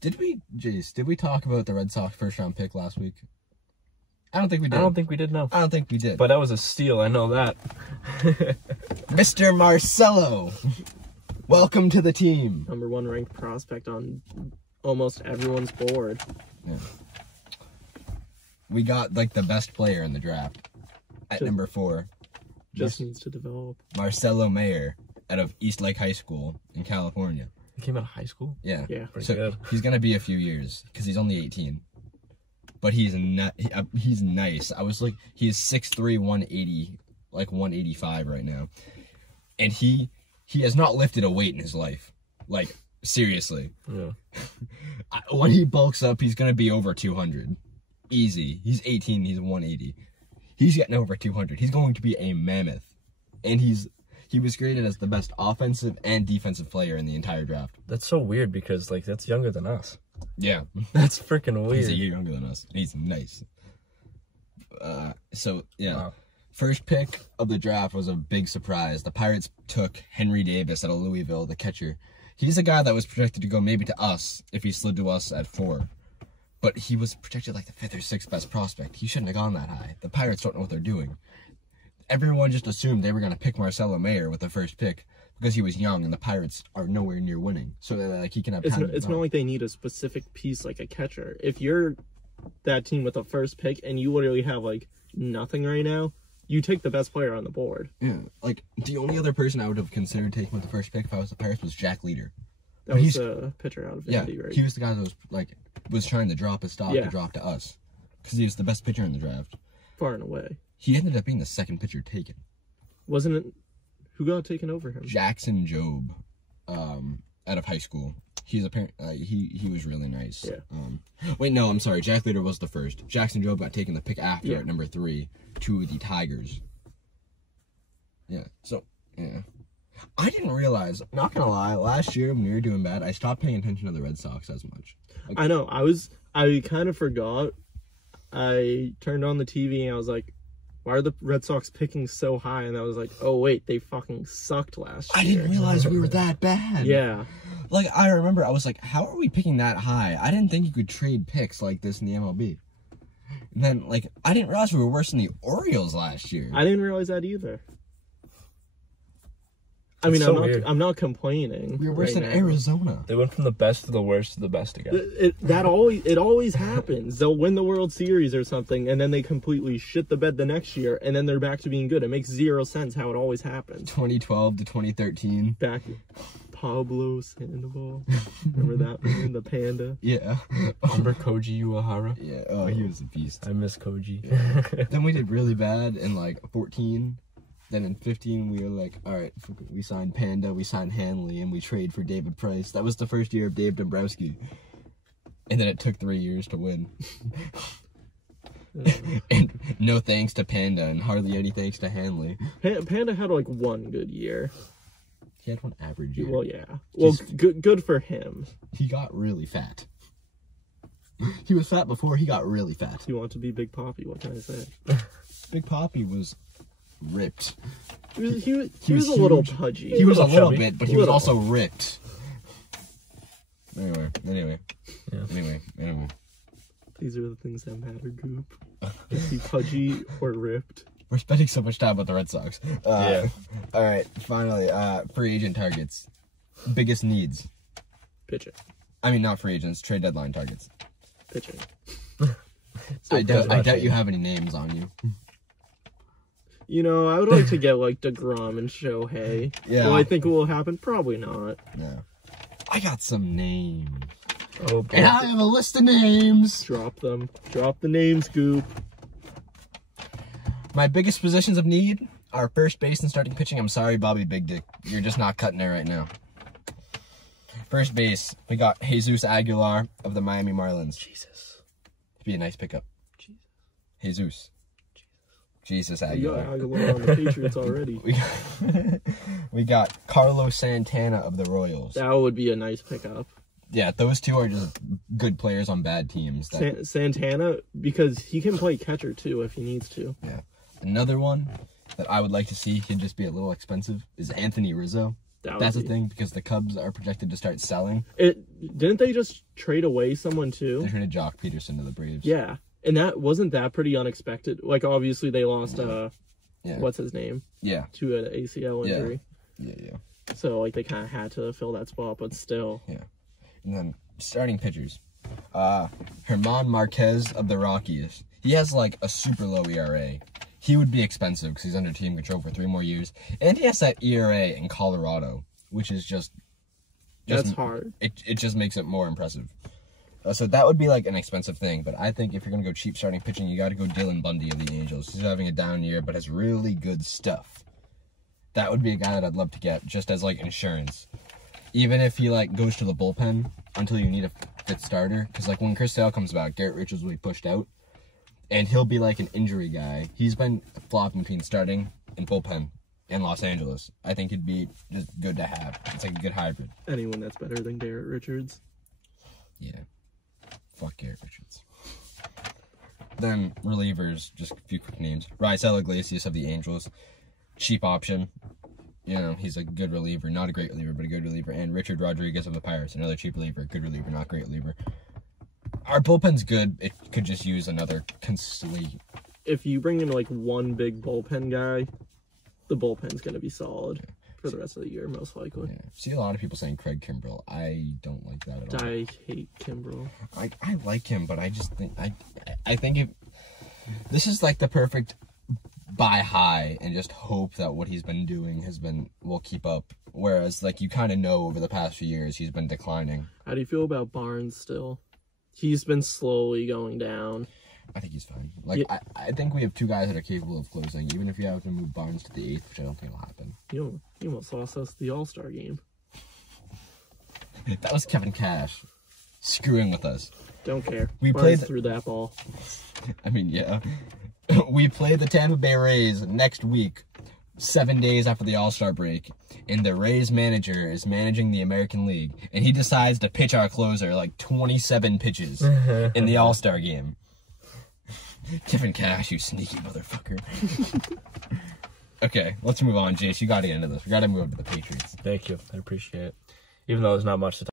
Did we talk about the Red Sox first round pick last week? I don't think we did. I don't think we did, no. I don't think we did. But that was a steal, I know that. Mr. Marcelo, welcome to the team. #1 ranked prospect on almost everyone's board. Yeah. We got, like, the best player in the draft at number 4. Just needs to develop. Marcelo Mayer out of East Lake High School in California. He came out of high school? Yeah. Yeah. So good. He's going to be a few years because he's only 18. But he's nice. I was like, he is 6'3", 180, like 185 right now. And he has not lifted a weight in his life. Like, seriously. Yeah. When he bulks up, he's going to be over 200. Easy. He's 18, he's 180. He's getting over 200. He's going to be a mammoth. And he was graded as the best offensive and defensive player in the entire draft. That's so weird because, like, that's younger than us. Yeah. That's freaking weird. He's a year younger than us. And he's nice. So, yeah. Wow. First pick of the draft was a big surprise. The Pirates took Henry Davis out of Louisville, the catcher. He's a guy that was projected to go maybe to us if he slid to us at 4. But he was projected like the 5th or 6th best prospect. He shouldn't have gone that high. The Pirates don't know what they're doing. Everyone just assumed they were going to pick Marcelo Mayer with the first pick because he was young and the Pirates are nowhere near winning. So like he can have time. It's not like they need a specific piece like a catcher. If you're that team with the first pick and you literally have like nothing right now, you take the best player on the board. Yeah, like the only other person I would have considered taking with the first pick if I was the Pirates was Jack Leader. That was a pitcher out of Indy, right? He was the guy that was trying to drop his stock to drop to us because he was the best pitcher in the draft. Far and away. He ended up being the second pitcher taken. Wasn't it? Who got taken over him? Jackson Jobe, out of high school. He's he was really nice. Yeah. Wait, no, I'm sorry. Jack Leader was the first. Jackson Jobe got taken the pick after at number 3 to the Tigers. Yeah. So yeah. I didn't realize, not gonna lie, last year when we were doing bad, I stopped paying attention to the Red Sox as much. Like, I know. I kind of forgot. I turned on the TV and I was like, why are the Red Sox picking so high? And I was like, oh, wait, they fucking sucked last year. I didn't realize we were that bad. Yeah. Like, I remember, I was like, how are we picking that high? I didn't think you could trade picks like this in the MLB. And then, like, I didn't realize we were worse than the Orioles last year. I didn't realize that either. I mean, I'm not complaining. We were worse than Arizona. They went from the best to the worst to the best again. It always happens. They'll win the World Series or something, and then they completely shit the bed the next year, and then they're back to being good. It makes zero sense how it always happens. 2012 to 2013. Back Pablo Sandoval. Remember that man, the panda? Yeah. Remember Koji Uehara? Yeah. Oh, he was a beast. I miss Koji. Yeah. Then we did really bad in like 14. Then in 15, we were like, all right, we signed Panda, we signed Hanley, and we trade for David Price. That was the first year of Dave Dombrowski. And then it took 3 years to win. And no thanks to Panda, and hardly any thanks to Hanley. Panda had like one good year. He had one average year. Well, yeah. Well, good for him. He got really fat. He was fat before, he got really fat. He wanted to be Big Papi, what can I say? Big Papi was ripped. He was a little pudgy. He was a little bit, but he was also ripped. Anyway. These are the things that matter, Goop. Is he pudgy or ripped? We're spending so much time with the Red Sox. Yeah. All right, finally, free agent targets. Biggest needs. Pitching. I mean, not free agents, trade deadline targets. Pitching. I doubt you have any names on you. You know, I would like to get, like, DeGrom and Shohei. Yeah. Do I think it will happen? Probably not. No. I got some names. Oh, boy. And I have a list of names. Drop them. Drop the names, Goop. My biggest positions of need are first base and starting pitching. I'm sorry, Bobby Big Dick. You're just not cutting it right now. First base, we got Jesus Aguilar of the Miami Marlins. Jesus. It'd be a nice pickup. Jesus. Jesus You Aguilar. got Aguilar on the Patriots already. We got Carlos Santana of the Royals. That would be a nice pickup. Yeah, those two are just good players on bad teams. Santana, because he can play catcher too if he needs to. Yeah. Another one that I would like to see, could just be a little expensive, is Anthony Rizzo. That's the thing, because the Cubs are projected to start selling. Didn't they just trade away someone too? They traded Jock Peterson to the Braves. Yeah, and wasn't that pretty unexpected? Like, obviously they lost what's his name? Yeah. To an ACL injury. Yeah. So like they kind of had to fill that spot, but still. Yeah. And then starting pitchers. Herman Marquez of the Rockies. He has like a super low ERA. He would be expensive because he's under team control for 3 more years. And he has that ERA in Colorado, which is just that's hard. It just makes it more impressive. So that would be like an expensive thing. But I think if you're going to go cheap starting pitching, you got to go Dylan Bundy of the Angels. He's having a down year, but has really good stuff. That would be a guy that I'd love to get just as like insurance. Even if he like goes to the bullpen until you need a fifth starter. Because like when Chris Sale comes back, Garrett Richards will be pushed out. And he'll be like an injury guy. He's been flopping between starting and bullpen in Los Angeles. I think he'd be just good to have. It's like a good hybrid. Anyone that's better than Garrett Richards. Yeah. Fuck Garrett Richards. Then relievers, just a few quick names. Raisel Iglesias of the Angels. Cheap option. You know, he's a good reliever. Not a great reliever, but a good reliever. And Richard Rodriguez of the Pirates. Another cheap reliever. Good reliever, not great reliever. Our bullpen's good. It could just use another consistently. If you bring in like one big bullpen guy, the bullpen's going to be solid for the rest of the year, most likely. Yeah. See a lot of people saying Craig Kimbrell. I don't like that at all. I hate Kimbrell. I like him, but I just think I think if this is like the perfect buy high and just hope that what he's been doing will keep up. Whereas like you kind of know over the past few years he's been declining. How do you feel about Barnes still? He's been slowly going down. I think he's fine. Like yeah. I think we have 2 guys that are capable of closing, even if you have to move Barnes to the 8th, which I don't think will happen. You almost lost us the All-Star game. That was Kevin Cash screwing with us. Don't care. We Barnes threw that ball. I mean, yeah. We play the Tampa Bay Rays next week, 7 days after the All-Star break, and the Rays manager is managing the American League, and he decides to pitch our closer like 27 pitches in the All-Star game. Kevin Cash, you sneaky motherfucker. Okay, let's move on, Jace. You got to get into this. We got to move on to the Patriots. Thank you. I appreciate it. Even though there's not much to talk